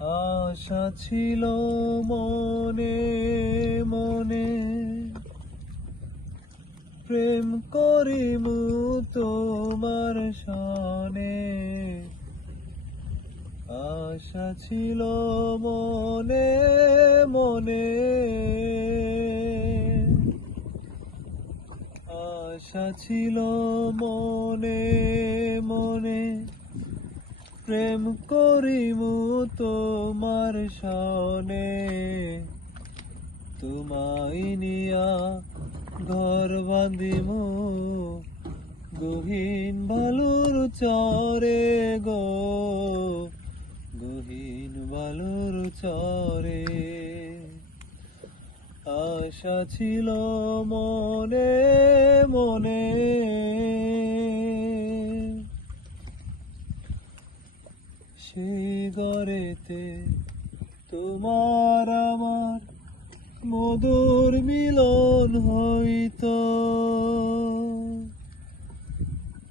আশা ছিল মনে মনে, প্রেম করিমু তোমার সনে। আশা ছিল মনে মনে, আশা ছিল মনে মনে, প্রেম করিমু তোমার সনে। তোমায় নিয়া ঘর বাঁধিমু গহীন বালুর চরে গো, গহীন বালুর চরে। আশা ছিল মনে মনে, সেই ঘরেতে তোমার আমার মধুর মিলন হইতো।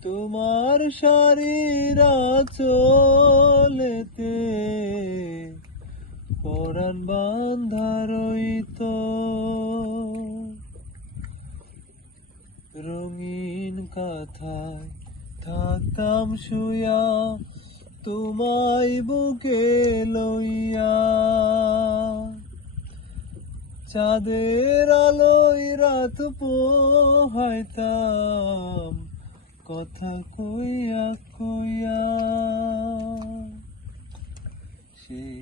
তোমার শাড়ির আঁচলেতে পরাণ বাঁধা রইতো। রঙিন কাঁথায় থাকতাম শুয়া, তোমায় বুকে লইয়া। চাঁদের আলোয় রাত পোহাইতাম কথা কইয়া কইয়া। সেই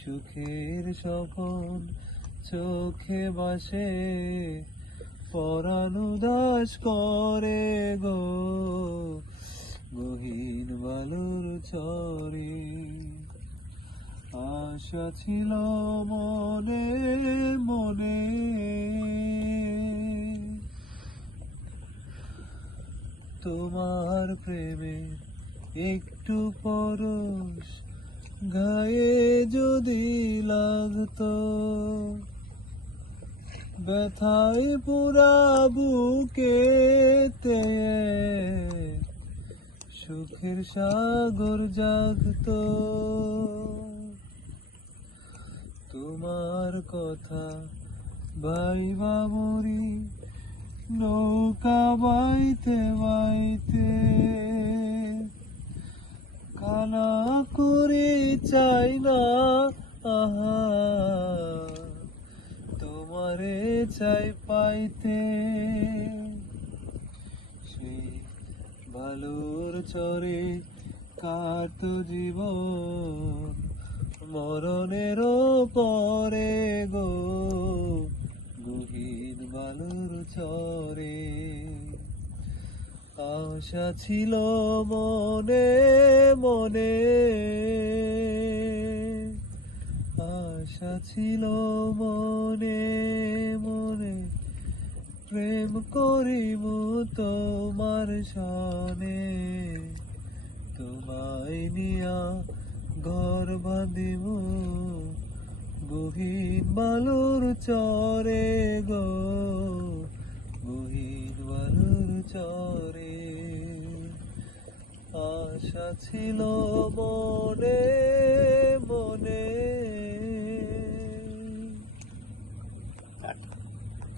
সুখের স্বপন চোখে ভাসে, পরাণ উদাস করে গো, গহীন বালুর চরে। আশা ছিল মনে মনে, তোমার প্রেমের একটু পরশ গায়ে যদি লাগতো। ব্যথায় পুরা বুকেতে সুখের সাগর জাগতো। তোমার কথা ভাইবা মরি নৌকা বাইতে বাইতে। কানা করে চাই না আহা, তোমারে চাই পাইতে। সেই ভালোর চরে কাট জীবন মরণেরও পরে গো, গহীন বালুর চরে। আশা ছিল মনে মনে, আশা ছিল মনে মনে, প্রেম করিমু তোমার সনে। তোমায় নিয়া ঘর বাঁধিমু গহীন বালুর চরে গো, গহীন বালুর চরে। আশা ছিল মনে মনে।